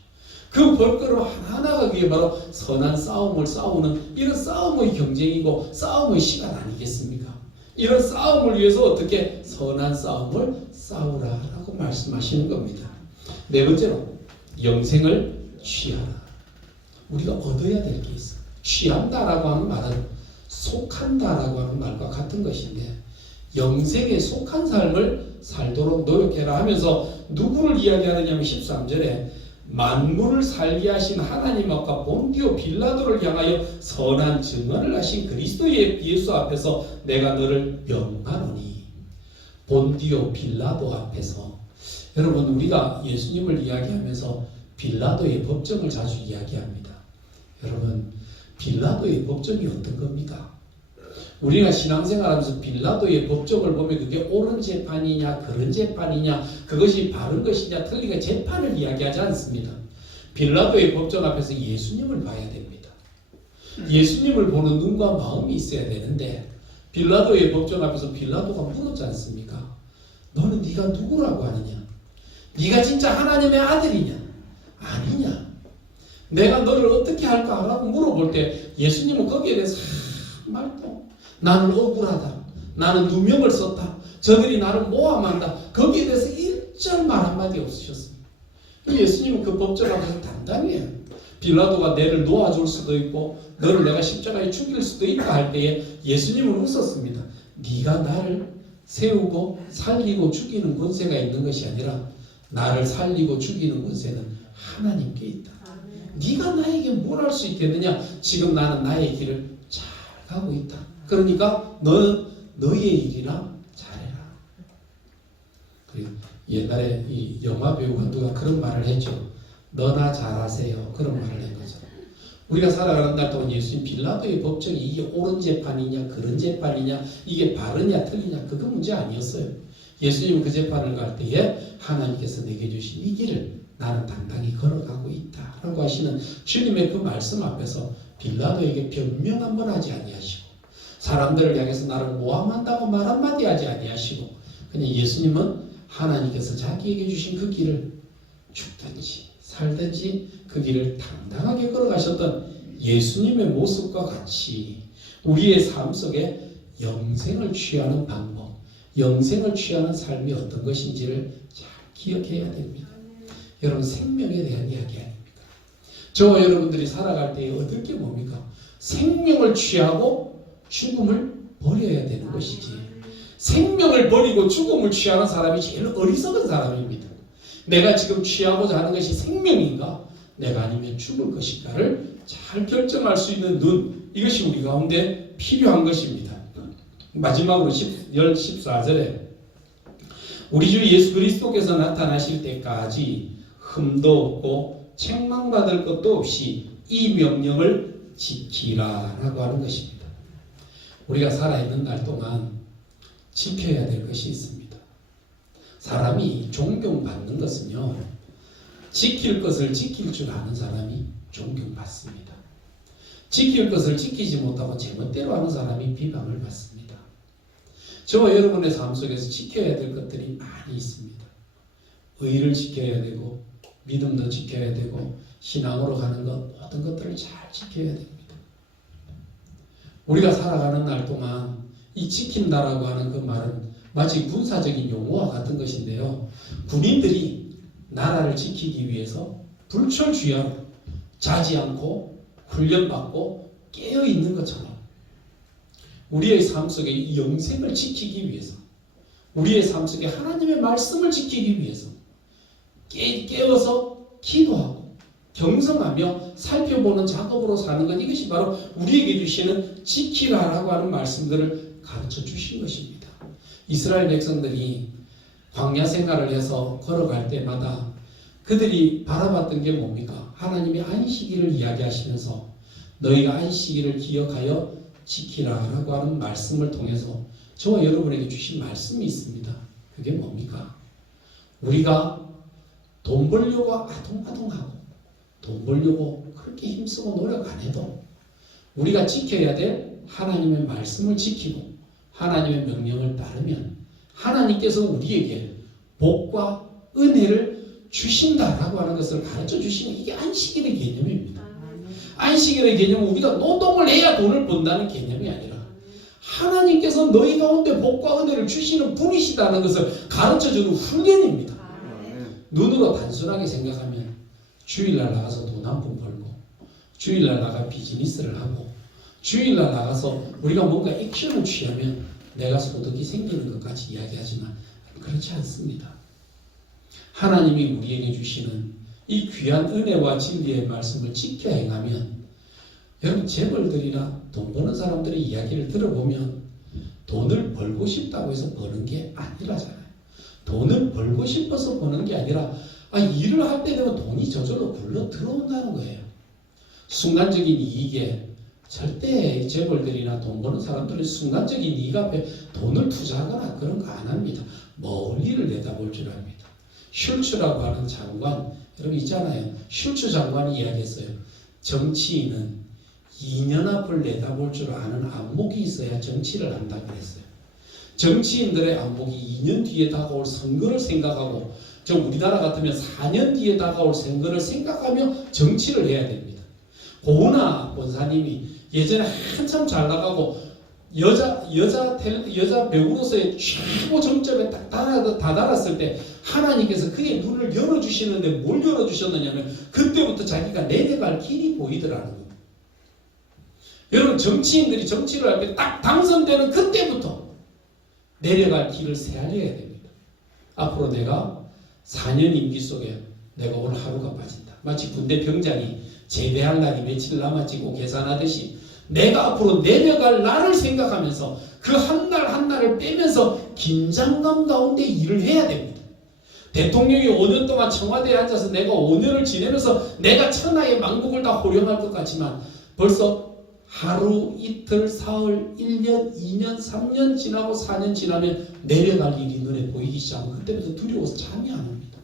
그 발걸음 하나하나가 그게 바로 선한 싸움을 싸우는 이런 싸움의 경쟁이고 싸움의 시간 아니겠습니까? 이런 싸움을 위해서 어떻게 선한 싸움을 싸우라라고 말씀하시는 겁니다. 네 번째로 영생을 취하라. 우리가 얻어야 될 게 있어. 취한다라고 하는 말은 속한다라고 하는 말과 같은 것인데 영생에 속한 삶을 살도록 노력해라 하면서 누구를 이야기하느냐면 13절에 만물을 살게 하신 하나님 앞과 본디오 빌라도를 향하여 선한 증언을 하신 그리스도의 예수 앞에서 내가 너를 명하노니. 본디오 빌라도 앞에서 여러분 우리가 예수님을 이야기하면서 빌라도의 법정을 자주 이야기합니다. 여러분 빌라도의 법정이 어떤 겁니까? 우리가 신앙생활하면서 빌라도의 법정을 보면 그게 옳은 재판이냐 그런 재판이냐 그것이 바른 것이냐 틀리게 재판을 이야기하지 않습니다. 빌라도의 법정 앞에서 예수님을 봐야 됩니다. 예수님을 보는 눈과 마음이 있어야 되는데 빌라도의 법정 앞에서 빌라도가 물었지 않습니까? 너는 네가 누구라고 하느냐? 네가 진짜 하나님의 아들이냐? 아니냐? 내가 너를 어떻게 할까? 라고 물어볼 때 예수님은 거기에 대해서 말도 나는 억울하다. 나는 누명을 썼다. 저들이 나를 모함한다. 거기에 대해서 일절 말 한마디 없으셨습니다. 예수님은 그 법정 앞에서 당당해요. 빌라도가 내를 놓아줄 수도 있고 너를 내가 십자가에 죽일 수도 있다 할 때에 예수님은 웃었습니다. 네가 나를 세우고 살리고 죽이는 권세가 있는 것이 아니라 나를 살리고 죽이는 권세는 하나님께 있다. 네가 나에게 뭘 할 수 있겠느냐? 지금 나는 나의 길을 잘 가고 있다. 그러니까 너는 너의 일이나 잘해라. 그리고 옛날에 이 영화 배우가 누가 그런 말을 했죠. 너나 잘하세요. 그런 말을 한 거죠. 우리가 살아가는 날 동안 예수님 빌라도의 법정이 이게 옳은 재판이냐 그런 재판이냐 이게 바르냐 틀리냐 그거 문제 아니었어요. 예수님은 그 재판을 갈 때에 하나님께서 내게 주신 이 길을 나는 당당히 걸어가고 있다 라고 하시는 주님의 그 말씀 앞에서 빌라도에게 변명 한번 하지 아니하시고 사람들을 향해서 나를 모함한다고 말 한마디 하지 아니하시고 그냥 예수님은 하나님께서 자기에게 주신 그 길을 죽든지 살든지 그 길을 당당하게 걸어가셨던 예수님의 모습과 같이 우리의 삶 속에 영생을 취하는 방법, 영생을 취하는 삶이 어떤 것인지를 잘 기억해야 됩니다. 여러분 생명에 대한 이야기 아닙니까? 저와 여러분들이 살아갈 때 얻을 게 뭡니까? 생명을 취하고 죽음을 버려야 되는 것이지. 생명을 버리고 죽음을 취하는 사람이 제일 어리석은 사람입니다. 내가 지금 취하고자 하는 것이 생명인가? 내가 아니면 죽을 것인가를 잘 결정할 수 있는 눈, 이것이 우리 가운데 필요한 것입니다. 마지막으로 14절에 우리 주 예수 그리스도께서 나타나실 때까지 흠도 없고 책망받을 것도 없이 이 명령을 지키라 라고 하는 것입니다. 우리가 살아있는 날 동안 지켜야 될 것이 있습니다. 사람이 존경받는 것은요, 지킬 것을 지킬 줄 아는 사람이 존경받습니다. 지킬 것을 지키지 못하고 제멋대로 하는 사람이 비방을 받습니다. 저와 여러분의 삶 속에서 지켜야 될 것들이 많이 있습니다. 의를 지켜야 되고 믿음도 지켜야 되고 신앙으로 가는 것 모든 것들을 잘 지켜야 됩니다. 우리가 살아가는 날 동안 이 지킨다라고 하는 그 말은 마치 군사적인 용어와 같은 것인데요. 군인들이 나라를 지키기 위해서 불철주야로 자지 않고 훈련받고 깨어있는 것처럼 우리의 삶 속에 이 영생을 지키기 위해서 우리의 삶 속에 하나님의 말씀을 지키기 위해서 깨어서 기도하고 경성하며 살펴보는 작업으로 사는 것, 이것이 바로 우리에게 주시는 지키라라고 하는 말씀들을 가르쳐 주신 것입니다. 이스라엘 백성들이 광야 생활을 해서 걸어갈 때마다 그들이 바라봤던 게 뭡니까? 하나님의 안식일을 이야기하시면서 너희가 안식일을 기억하여 지키라라고 하는 말씀을 통해서 저와 여러분에게 주신 말씀이 있습니다. 그게 뭡니까? 우리가 돈 벌려고 아동바동하고 돈 벌려고 그렇게 힘쓰고 노력 안 해도 우리가 지켜야 될 하나님의 말씀을 지키고 하나님의 명령을 따르면 하나님께서 우리에게 복과 은혜를 주신다라고 하는 것을 가르쳐 주시는 이게 안식일의 개념입니다. 안식일의 개념은 우리가 노동을 해야 돈을 번다는 개념이 아니라 하나님께서 너희 가운데 복과 은혜를 주시는 분이시다는 것을 가르쳐주는 훈련입니다. 눈으로 단순하게 생각하면 주일날 나가서 돈 한 푼 벌고 주일날 나가 비즈니스를 하고 주일날 나가서 우리가 뭔가 액션을 취하면 내가 소득이 생기는 것까지 이야기하지만 그렇지 않습니다. 하나님이 우리에게 주시는 이 귀한 은혜와 진리의 말씀을 지켜 행하면 여러분 재벌들이나 돈 버는 사람들의 이야기를 들어보면 돈을 벌고 싶다고 해서 버는 게 아니라잖아요. 돈을 벌고 싶어서 버는 게 아니라 일을 할 때 되면 돈이 저절로 굴러 들어온다는 거예요. 순간적인 이익에 절대 재벌들이나 돈 버는 사람들은 순간적인 이익 앞에 돈을 투자하거나 그런 거 안 합니다. 멀리를 내다볼 줄 압니다. 슐츠라고 하는 장관, 여러분 있잖아요. 슐츠 장관이 이야기했어요. 정치인은 2년 앞을 내다볼 줄 아는 안목이 있어야 정치를 한다고 그랬어요. 정치인들의 안목이 2년 뒤에 다가올 선거를 생각하고 우리나라 같으면 4년 뒤에 다가올 선거를 생각하며 정치를 해야 됩니다. 고은아 본사님이 예전에 한참 잘 나가고 여자 배우로서의 최고 정점에 딱 다다랐을 때 하나님께서 그의 눈을 열어주시는데 뭘 열어주셨느냐면 그때부터 자기가 내려갈 길이 보이더라는 거예요. 여러분 정치인들이 정치를 할 때 딱 당선되는 그때부터 내려갈 길을 헤아려야 됩니다. 앞으로 내가 4년 임기 속에 내가 오늘 하루가 빠진다. 마치 군대 병장이 제대할 날이 며칠 남았지고 계산하듯이 내가 앞으로 내려갈 날을 생각하면서 그 한 날 한 날을 빼면서 긴장감 가운데 일을 해야 됩니다. 대통령이 5년 동안 청와대에 앉아서 내가 5년을 지내면서 내가 천하의 망국을 다 호령할 것 같지만 벌써 하루, 이틀, 사흘, 1년, 2년, 3년 지나고 4년 지나면 내려갈 일이 눈에 보이기 시작하면 그때부터 두려워서 잠이 안 옵니다.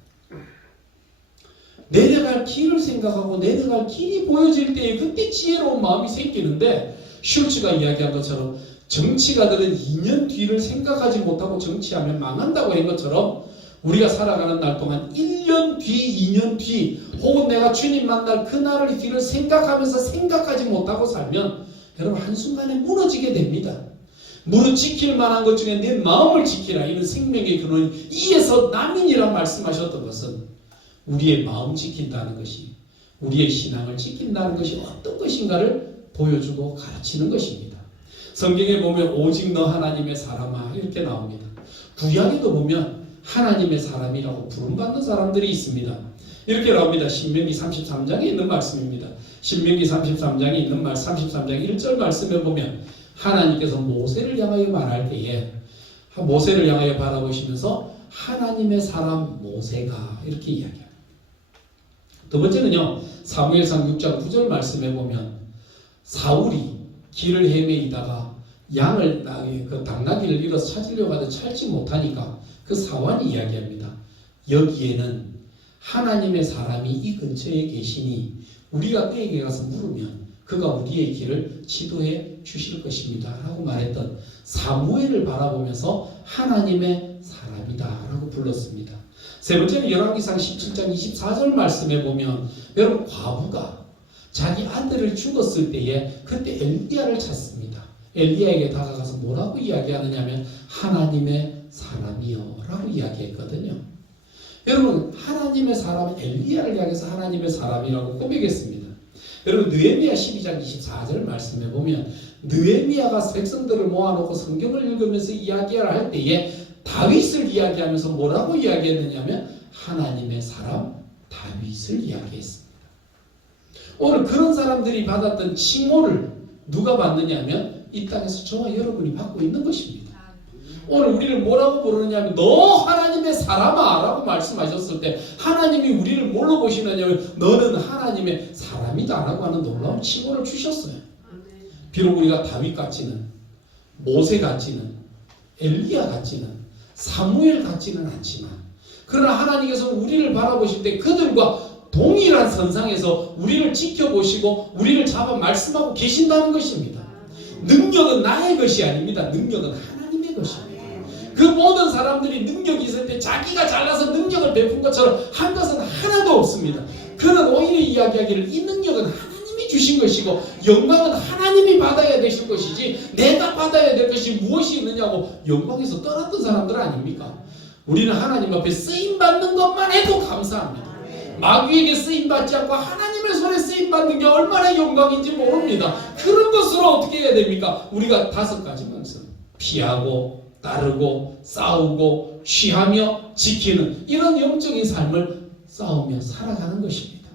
내려갈 길을 생각하고 내려갈 길이 보여질 때에 그때 지혜로운 마음이 생기는데 슐츠가 이야기한 것처럼 정치가들은 2년 뒤를 생각하지 못하고 정치하면 망한다고 한 것처럼 우리가 살아가는 날 동안 1년 뒤, 2년 뒤 혹은 내가 주님 만날 그날의 뒤를 생각하면서 생각하지 못하고 살면 여러분 한순간에 무너지게 됩니다. 무릇 지킬 만한 것 중에 내 마음을 지키라. 이는 생명의 근원인 이에서 남인이라 말씀하셨던 것은 우리의 마음 지킨다는 것이 우리의 신앙을 지킨다는 것이 어떤 것인가를 보여주고 가르치는 것입니다. 성경에 보면 오직 너 하나님의 사람아 이렇게 나옵니다. 구약에도 보면 하나님의 사람이라고 부름받는 사람들이 있습니다. 이렇게 나옵니다. 신명기 33장에 있는 말씀입니다. 신명기 33장에 있는 33장 1절 말씀에 보면 하나님께서 모세를 향하여 말할 때에 모세를 향하여 바라보시면서 하나님의 사람 모세가 이렇게 이야기합니다. 두 번째는요. 사무엘상 6장 9절 말씀에 보면 사울이 길을 헤매이다가 양을 그 당나귀를 잃어서 찾으려고 하는데 찾지 못하니까 그 사환이 이야기합니다. 여기에는 하나님의 사람이 이 근처에 계시니 우리가 그에게 가서 물으면 그가 우리의 길을 지도해 주실 것입니다 라고 말했던 사무엘을 바라보면서 하나님의 사람이다 라고 불렀습니다. 세 번째는 열왕기상 17장 24절 말씀에 보면 여러분 과부가 자기 아들을 죽었을 때에 그때 엘리야를 찾습니다. 엘리야에게 다가가서 뭐라고 이야기하느냐면 하나님의 사람이요 라고 이야기했거든요. 여러분 하나님의 사람 엘리야를 향해서 하나님의 사람이라고 고백했습니다. 여러분 느헤미야 12장 24절 말씀에 보면 느헤미야가 백성들을 모아놓고 성경을 읽으면서 이야기를 할 때에 다윗을 이야기하면서 뭐라고 이야기했느냐면 하나님의 사람 다윗을 이야기했습니다. 오늘 그런 사람들이 받았던 칭호를 누가 받느냐면 이 땅에서 저와 여러분이 받고 있는 것입니다. 오늘 우리를 뭐라고 부르느냐면 너 하나님의 사람아 라고 말씀하셨을 때 하나님이 우리를 뭘로 보시느냐면 너는 하나님의 사람이다 라고 하는 놀라운 칭호를 주셨어요. 비록 우리가 다윗 같지는 모세 같지는 엘리야 같지는 사무엘 같지는 않지만 그러나 하나님께서 우리를 바라보실 때 그들과 동일한 선상에서 우리를 지켜보시고 우리를 잡아 말씀하고 계신다는 것입니다. 능력은 나의 것이 아닙니다. 능력은 하나님의 것입니다. 그 모든 사람들이 능력이 있을 때 자기가 잘나서 능력을 베푼 것처럼 한 것은 하나도 없습니다. 그는 오히려 이야기하기를 이 능력은 하나님이 주신 것이고 영광은 하나님이 받아야 되실 것이지 내가 받아야 될 것이 무엇이 있느냐고 영광에서 떠났던 사람들 아닙니까? 우리는 하나님 앞에 쓰임받는 것만 해도 감사합니다. 마귀에게 쓰임받지 않고 하나님의 손에 쓰임받는 게 얼마나 영광인지 모릅니다. 그런 것으로 어떻게 해야 됩니까? 우리가 5가지 말씀 피하고 따르고 싸우고 취하며 지키는 이런 영적인 삶을 싸우며 살아가는 것입니다.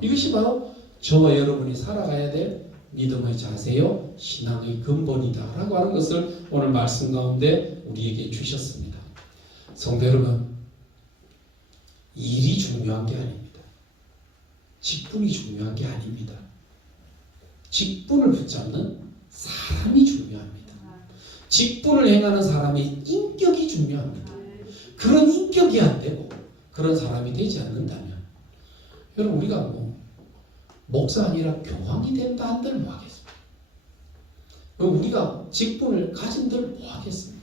이것이 바로 저와 여러분이 살아가야 될 믿음의 자세요 신앙의 근본이다 라고 하는 것을 오늘 말씀 가운데 우리에게 주셨습니다. 성도 여러분, 일이 중요한 게 아닙니다. 직분이 중요한 게 아닙니다. 직분을 붙잡는 사람이 중요합니다. 직분을 행하는 사람의 인격이 중요합니다. 그런 인격이 안 되고 그런 사람이 되지 않는다면 여러분 우리가 목사 아니라 교황이 된다 한들 뭐 하겠습니까? 우리가 직분을 가진들 뭐 하겠습니까?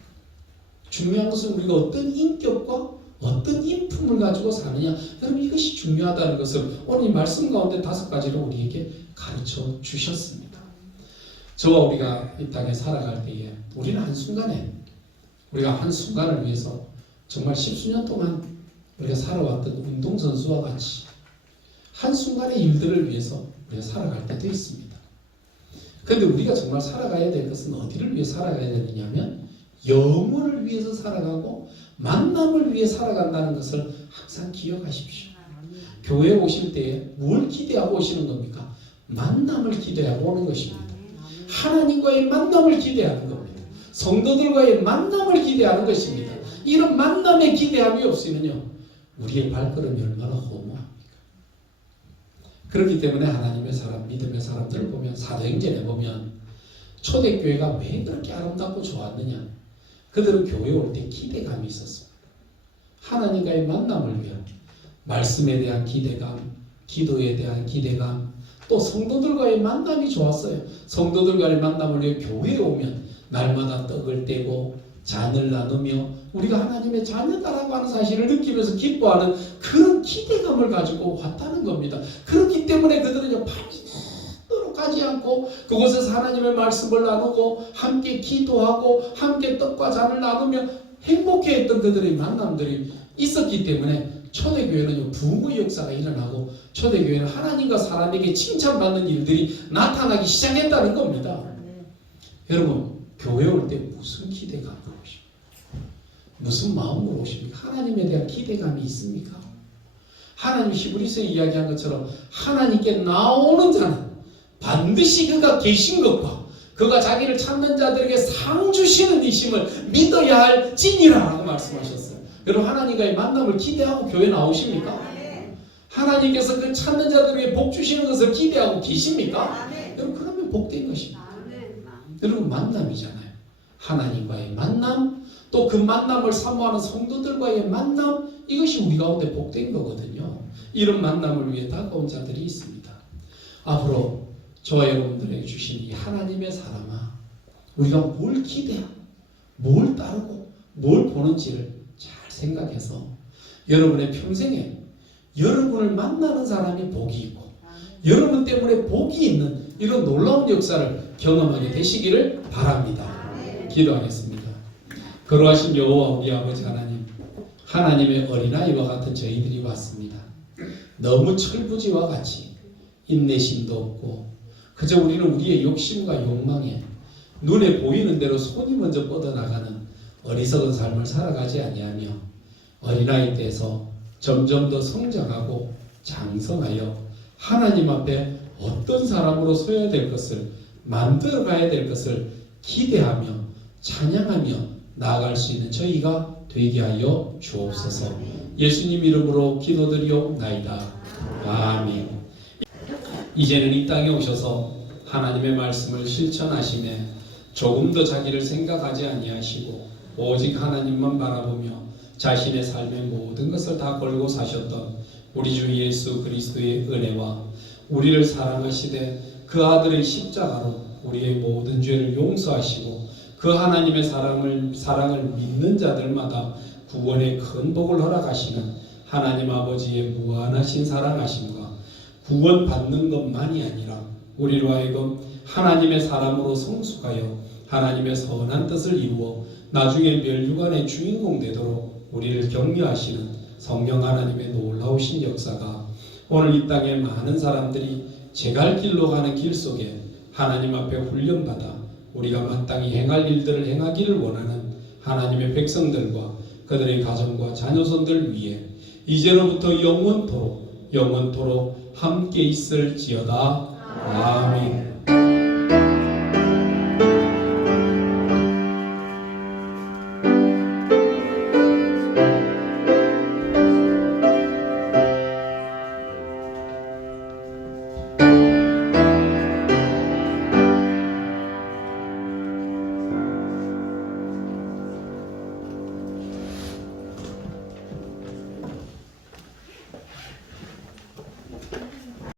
중요한 것은 우리가 어떤 인격과 어떤 인품을 가지고 사느냐 여러분 이것이 중요하다는 것을 오늘 이 말씀 가운데 5가지로 우리에게 가르쳐 주셨습니다. 저와 우리가 이 땅에 살아갈 때에 우리는 한순간에 우리가 한순간을 위해서 정말 10수년 동안 우리가 살아왔던 운동선수와 같이 한순간의 일들을 위해서 우리가 살아갈 때도 있습니다. 그런데 우리가 정말 살아가야 될 것은 어디를 위해 살아가야 되느냐면 영혼을 위해서 살아가고 만남을 위해 살아간다는 것을 항상 기억하십시오. 교회에 오실 때에 뭘 기대하고 오시는 겁니까? 만남을 기대하고 오는 것입니다. 하나님과의 만남을 기대하는 겁니다. 성도들과의 만남을 기대하는 것입니다. 이런 만남의 기대함이 없으면요 우리의 발걸음이 얼마나 허무합니까? 그렇기 때문에 하나님의 사람, 믿음의 사람들을 보면 사도행전에 보면 초대교회가 왜 그렇게 아름답고 좋았느냐? 그들은 교회 올 때 기대감이 있었습니다. 하나님과의 만남을 위한 말씀에 대한 기대감, 기도에 대한 기대감, 또 성도들과의 만남이 좋았어요. 성도들과의 만남을 위해 교회에 오면 날마다 떡을 떼고 잔을 나누며 우리가 하나님의 자녀다라고 하는 사실을 느끼면서 기뻐하는 그런 기대감을 가지고 왔다는 겁니다. 그렇기 때문에 그들은 밤새도록 가지 않고 그곳에서 하나님의 말씀을 나누고 함께 기도하고 함께 떡과 잔을 나누며 행복해했던 그들의 만남들이 있었기 때문에 초대교회는 부흥의 역사가 일어나고 초대교회는 하나님과 사람에게 칭찬받는 일들이 나타나기 시작했다는 겁니다. 여러분 교회 올 때 무슨 기대감으로 오십니까? 무슨 마음으로 오십니까? 하나님에 대한 기대감이 있습니까? 하나님 히브리서에 이야기한 것처럼 하나님께 나오는 자는 반드시 그가 계신 것과 그가 자기를 찾는 자들에게 상 주시는 이심을 믿어야 할 진이라고 말씀하셨어요. 여러분 하나님과의 만남을 기대하고 교회 나오십니까? 하나님께서 그 찾는 자들에게 복 주시는 것을 기대하고 계십니까? 여러분 그러면 복된 것입니다. 여러분 만남이잖아요. 하나님과의 만남, 또 그 만남을 사모하는 성도들과의 만남, 이것이 우리 가운데 복된 거거든요. 이런 만남을 위해 다가온 자들이 있습니다. 앞으로 저와 여러분들에게 주신 이 하나님의 사람아, 우리가 뭘 기대하고 뭘 따르고 뭘 보는지를 잘 생각해서 여러분의 평생에 여러분을 만나는 사람이 복이 있고 여러분 때문에 복이 있는 이런 놀라운 역사를 경험하게 되시기를 바랍니다. 기도하겠습니다. 거룩하신 여호와 우리 아버지 하나님, 하나님의 어린아이와 같은 저희들이 왔습니다. 너무 철부지와 같이 인내심도 없고 그저 우리는 우리의 욕심과 욕망에 눈에 보이는 대로 손이 먼저 뻗어나가는 어리석은 삶을 살아가지 아니하며 어린아이 때에서 점점 더 성장하고 장성하여 하나님 앞에 어떤 사람으로 서야 될 것을 만들어가야 될 것을 기대하며 찬양하며 나아갈 수 있는 저희가 되게 하여 주옵소서. 예수님 이름으로 기도드리옵나이다. 아멘. 이제는 이 땅에 오셔서 하나님의 말씀을 실천하심에 조금 더 자기를 생각하지 아니하시고 오직 하나님만 바라보며 자신의 삶의 모든 것을 다 걸고 사셨던 우리 주 예수 그리스도의 은혜와 우리를 사랑하시되 그 아들의 십자가로 우리의 모든 죄를 용서하시고 그 하나님의 사랑을 믿는 자들마다 구원의 큰 복을 허락하시는 하나님 아버지의 무한하신 사랑하심과 구원받는 것만이 아니라 우리로 하여금 하나님의 사람으로 성숙하여 하나님의 선한 뜻을 이루어 나중에 멸류관의 주인공 되도록 우리를 격려하시는 성령 하나님의 놀라우신 역사가 오늘 이 땅에 많은 사람들이 제갈 길로 가는 길 속에 하나님 앞에 훈련받아 우리가 마땅히 행할 일들을 행하기를 원하는 하나님의 백성들과 그들의 가정과 자녀손들 위해 이제로부터 영원토록 함께 있을지어다. 아멘.